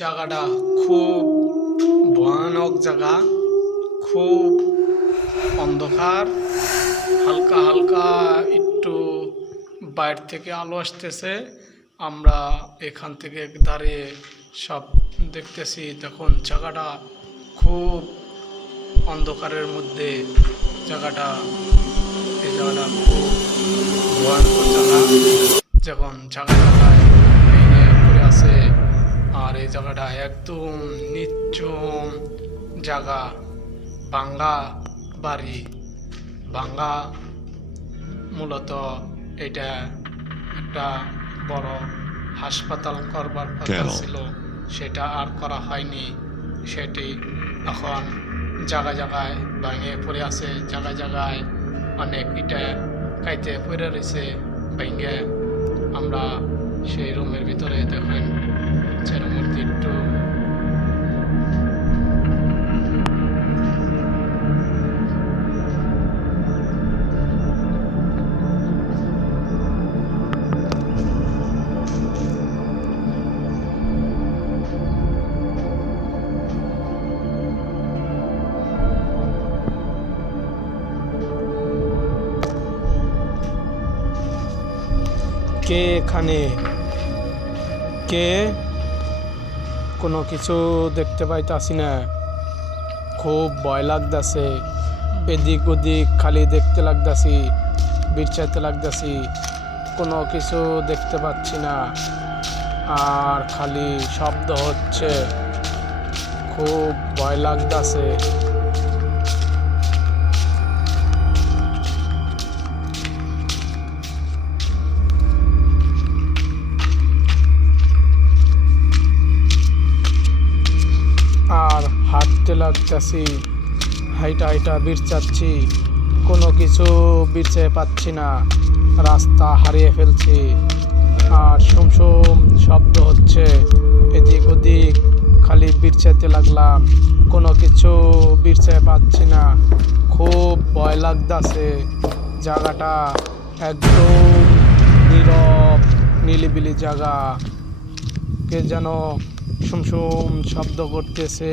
জায়গাটা খুব ভয়ানক জায়গা, খুব অন্ধকার। হালকা হালকা একটু বাইরে থেকে আলো আসতেছে। আমরা এখান থেকে দাঁড়িয়ে সব দেখতেছি। তখন জায়গাটা খুব অন্ধকারের মধ্যে। জায়গাটা এই জায়গাটা খুব ভয়ঙ্কর জায়গা। যখন জায়গা জায়গায় ভেঙে পড়ে আছে, আর এই জায়গাটা একদম নির্জন জায়গা, ভাঙ্গা বাড়ি, ভাঙ্গা। মূলত এটা একটা বড় হাসপাতাল করবার কথা ছিল, সেটা আর করা হয়নি। সেটি এখন জায়গায় জায়গায় ভেঙে পড়ে আছে, জায়গায় জায়গায় অনেক ইটা কাইতে পড়ে রয়েছে ভেঙে। আমরা সেই রুমের ভিতরে দেখেন যে রুমের একটু কে এখানে, কে? কোনো কিছু দেখতে পাইতাছি না, খুব ভয় লাগতাছে। এদিক ওদিক খালি দেখতে লাগতাছি, বিরচাইতে লাগতাছি, কোনো কিছু দেখতে পাচ্ছি না, আর খালি শব্দ হচ্ছে, খুব ভয় লাগতাছে। আর হাঁটতে লাগতেছি, হাইটা হাইটা বিরচাচ্ছি, কোনো কিছু বিরচে পাচ্ছি না, রাস্তা হারিয়ে ফেলছি। আর শুমশুম শব্দ হচ্ছে, এদিক ওদিক খালি বিরচাইতে লাগলাম, কোনো কিছু বিরচে পাচ্ছি না, খুব ভয় লাগতেছে। জায়গাটা একদম নীরব নিলিবিলি জায়গা, কে যেন শুমশুম শব্দ করতেছে।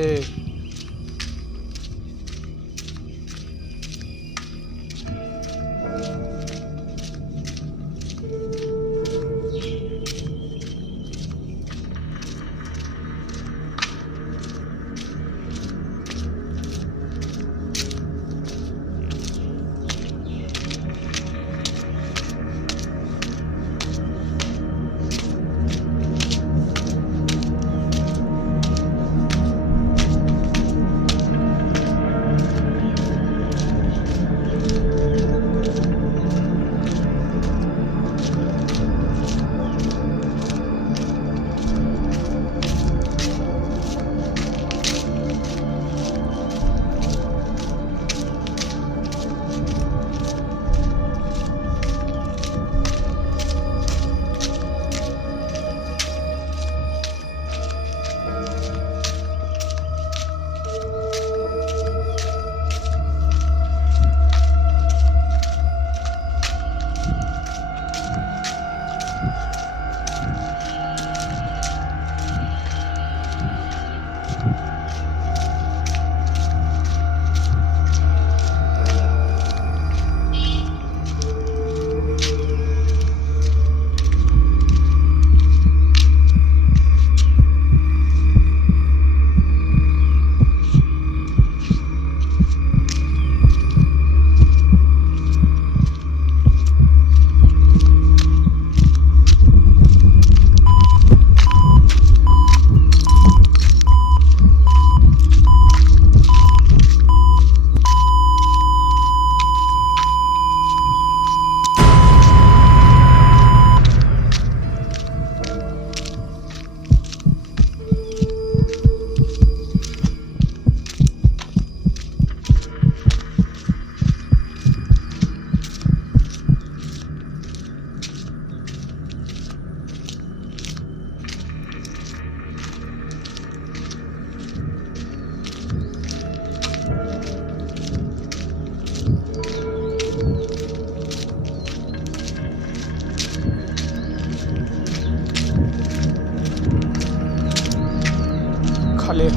খালি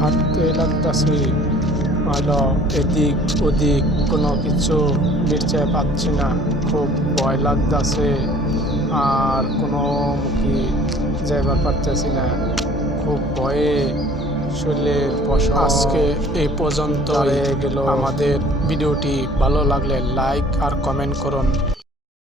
হাঁটতেই লাগতাছি। হলো এদিক ওদিক কোনো কিছু বিরচে পাচ্ছি না, খুব ভয় লাগতাছে। আর কোনো মুখী যাইবার পারতেছি না, খুব ভয়ে শরীরের পশম। আজকে এই পর্যন্ত গেল। আমাদের ভিডিওটি ভালো লাগলে লাইক আর কমেন্ট করুন।